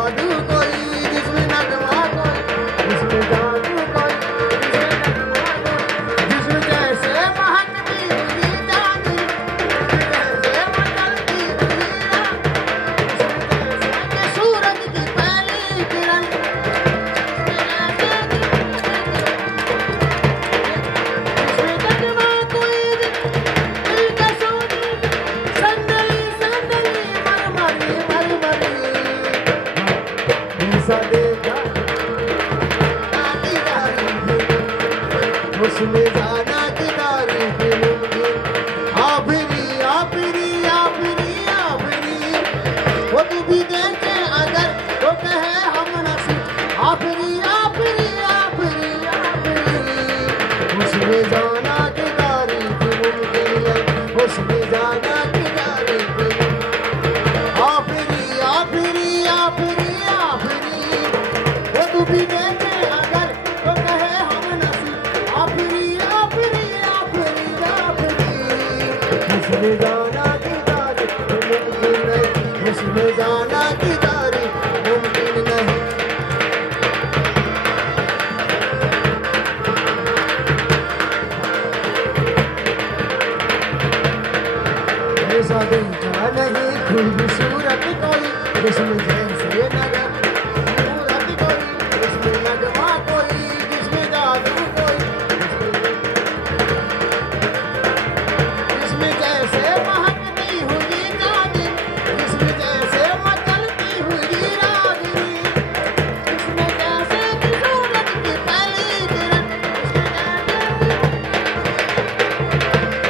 जादू कोई, जिसमें नगमा कोई, जिसमें जादू कोई, जिसमें जैसे महकती हुई चांदी, जैसे मचलती हुई रात, जैसे सूरज की पहली किरण, जिसमें जगमा कोई दिल का सोनी, संदली संदली मरमरी मरमरी, ऐसा देखा उसमें जाना की तारीफ मुमकिन, आफरी आफरी आफरी आफरी, वो तू भी देखे अगर तो कहे हम नसीब, आफरी आफरी आफरी आफरी, उसमें जाना की तारीफ मुमकिन है, उसमें जाना की तारीफ मुमकिन, आफरी आफरी आफरी आफरी, वो तू भी देखे अगर तो कहे हम नसीब, आफरी आफरी आफरी आफरी, उसमें जाना की तारीफ मुमकिन नहीं, उसमें जाना की तारीफ मुमकिन नहीं। ऐसा देखा नहीं खूबसूरत कोई, जिसमें जैसे नगर सूरत कोई, जिसमें नगमा कोई, जिसमें जादू कोई, जिसमें जैसे महकती हुई चांदी, जिसमें जैसे मचलती हुई रागिनी, जिसमें जैसे सूरज की पहली किरण,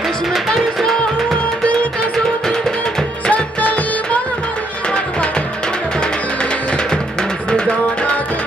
जिसमें तरसा हुआ दिल का सूदी में संदली मरमरी मरमरी मरमरी, उसमें जाना की